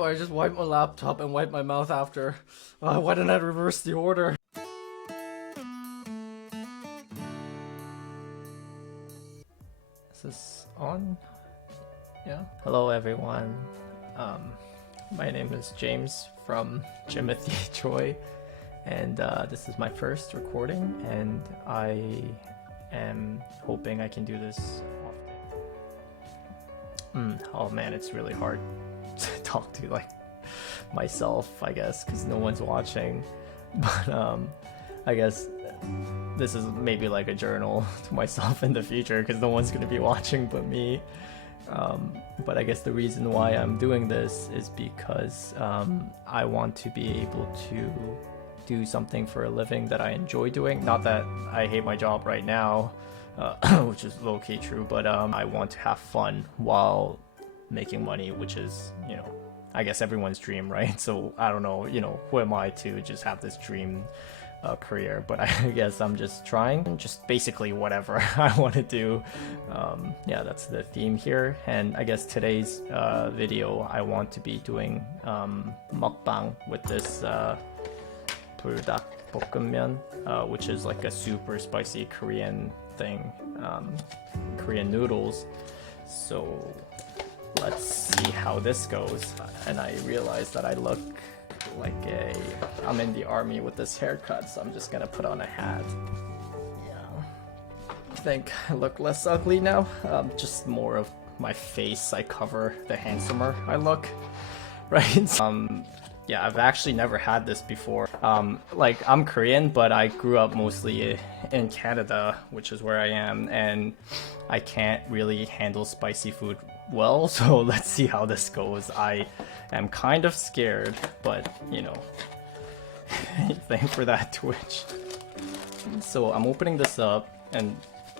Or I just wipe my laptop and wipe my mouth after. Why didn't I reverse the order? Is this on? Yeah. Hello everyone. My name is James from Jimothy Choi, and this is my first recording, and I am hoping I can do this often. Oh man, it's really hard to talk to like myself, I guess, because no one's watching. But I guess this is maybe like a journal to myself in the future, because no one's gonna be watching but me. But I guess the reason why I'm doing this is because I want to be able to do something for a living that I enjoy doing. Not that I hate my job right now, which is low-key true, but I want to have fun while making money, which is, you know, I guess everyone's dream, right? So I don't know, you know, who am I to just have this dream career? But I guess I'm just trying, just basically whatever I want to do. Yeah, that's the theme here. And I guess today's video, I want to be doing mukbang with this 불닭볶음면, which is like a super spicy Korean thing, Korean noodles. So let's see how this goes. And I realized that I look like I'm in the army with this haircut, so I'm just gonna put on a hat. Yeah, I think I look less ugly now. Just more of my face I cover, the handsomer I look, right? Yeah, I've actually never had this before. Like, I'm Korean, but I grew up mostly in Canada, which is where I am, and I can't really handle spicy food well, so let's see how this goes. I am kind of scared, but you know, anything for that Twitch. So I'm opening this up, and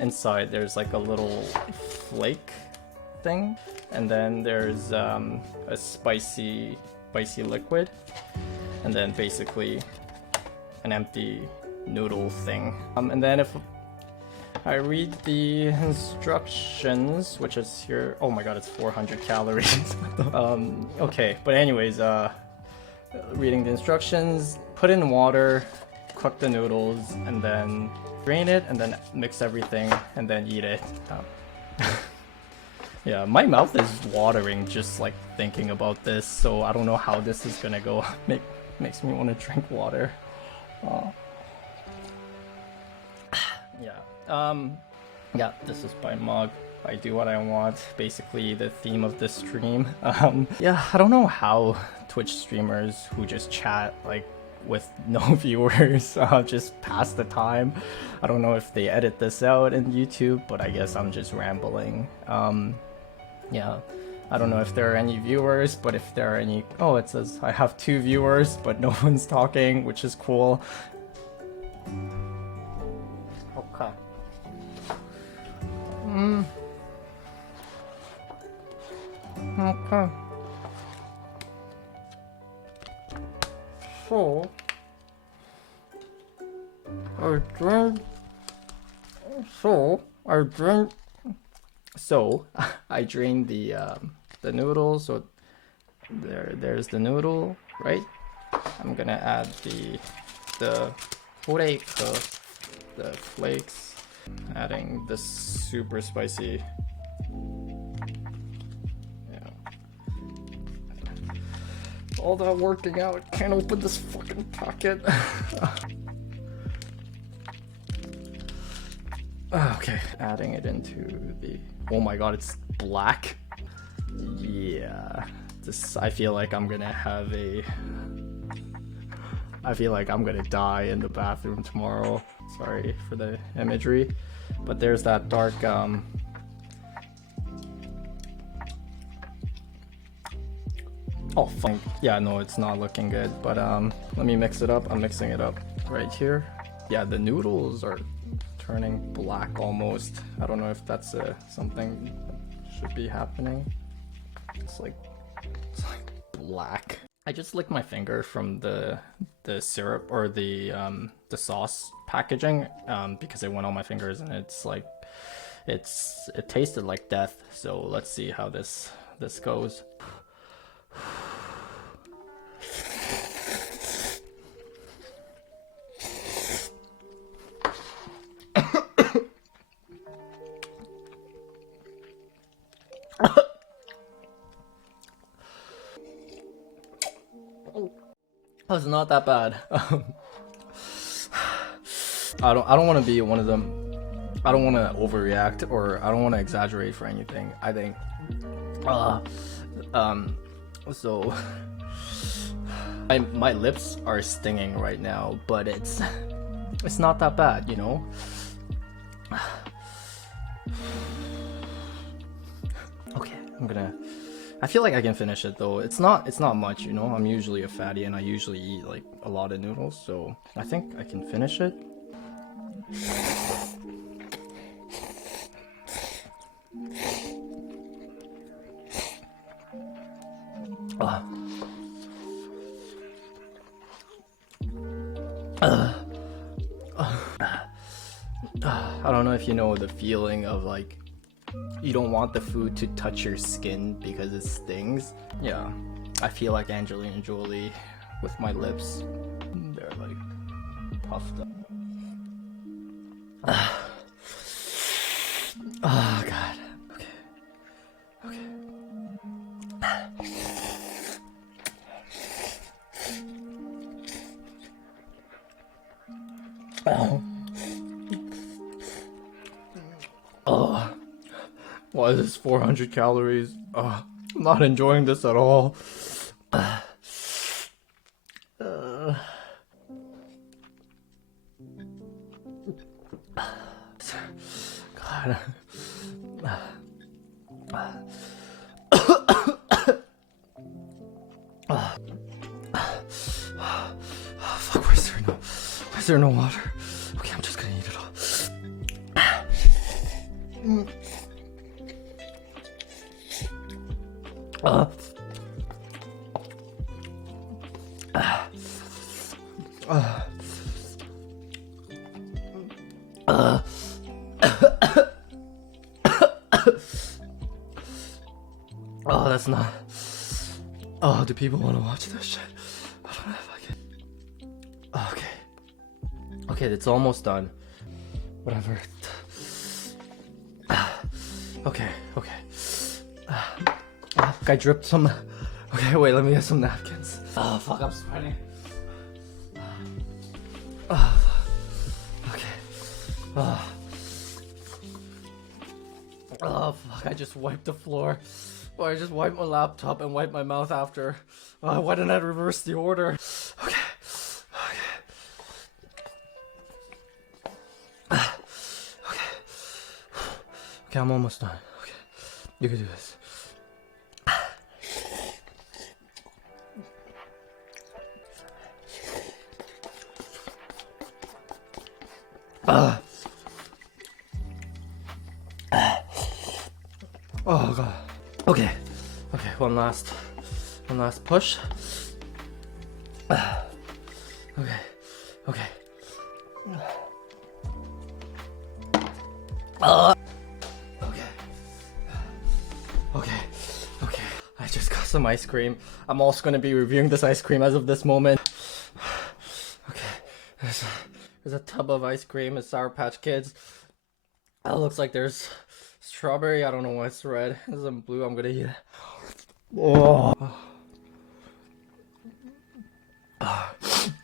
inside there's like a little flake thing, and then there's a spicy liquid, and then basically an empty noodle thing. And then if I read the instructions, which is here, oh my god, it's 400 calories. Okay, but anyways, reading the instructions, put in water, cook the noodles, and then drain it, and then mix everything, and then eat it. Yeah, my mouth is watering just like thinking about this, so I don't know how this is gonna go. Makes me want to drink water. Yeah, this is by mug. I do what I want. Basically the theme of this stream. Yeah, I don't know how Twitch streamers who just chat like with no viewers just pass the time. I don't know if they edit this out in YouTube, but I guess I'm just rambling. Yeah, I don't know if there are any viewers, but if there are any... Oh, it says I have 2 viewers, but no one's talking, which is cool. Okay. Okay. So I drained the noodles. So there's the noodle, right? I'm gonna add the flake, the flakes, adding this super spicy. Yeah. All that working out, can't open this fucking packet. Okay, adding it into the... Oh my god, it's black. Yeah, this... I feel like I'm gonna have a... I feel like I'm gonna die in the bathroom tomorrow. Sorry for the imagery. But there's that dark... Oh, fuck. Yeah, no, it's not looking good. But let me mix it up. I'm mixing it up right here. Yeah, the noodles are turning black almost. I don't know if that's something that should be happening. It's like black. I just licked my finger from the syrup or the sauce packaging because it went on my fingers, and it's like it tasted like death. So let's see how this goes. it's not that bad. I don't want to be one of them. I don't want to overreact, or I don't want to exaggerate for anything. I think, so my lips are stinging right now, but it's not that bad, you know. Okay, I feel like I can finish it though. It's not much, you know. I'm usually a fatty and I usually eat like a lot of noodles, so I think I can finish it. I don't know if you know the feeling of like you don't want the food to touch your skin because it stings. Yeah, I feel like Angelina Jolie with my lips. They're like puffed up. Oh god. Okay. Oh. Why is this 400 calories? I'm not enjoying this at all. God. Fuck, why is there no water? Okay, I'm just gonna eat it all. Oh, that's not. Oh, do people want to watch this shit? I don't know if I can. Okay, it's almost done. Whatever. Okay. I dripped some. Okay, wait, let me get some napkins. Oh, fuck, I'm sweating. Okay. Oh, fuck, I just wiped the floor. Or I just wiped my laptop and wiped my mouth after. Why didn't I reverse the order? Okay, I'm almost done. Okay, you can do this. Oh god. Okay, one last push. Okay. Okay. I just got some ice cream. I'm also gonna be reviewing this ice cream as of this moment. Okay, there's a tub of ice cream. It's Sour Patch Kids. It looks like there's strawberry. I don't know why it's red. There's some blue. I'm gonna eat it.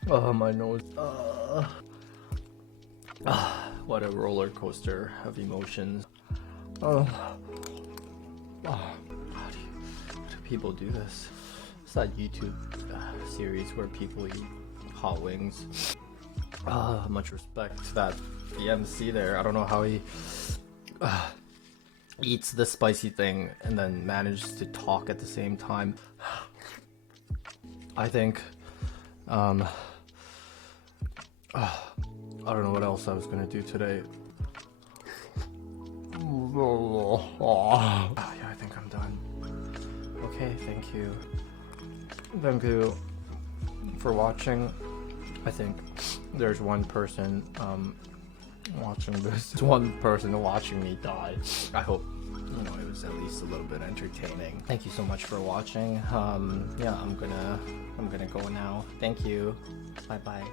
Oh, my nose. What a roller coaster of emotions. How do people do this? It's that YouTube series where people eat hot wings. Much respect to that MC there. I don't know how he eats the spicy thing and then manages to talk at the same time. I think I don't know what else I was gonna do today. Yeah, I think I'm done. Okay, thank you for watching. I think there's one person watching this. It's one person watching me die. I hope it was at least a little bit entertaining. Thank you so much for watching. Yeah, I'm gonna go now. Thank you. Bye bye.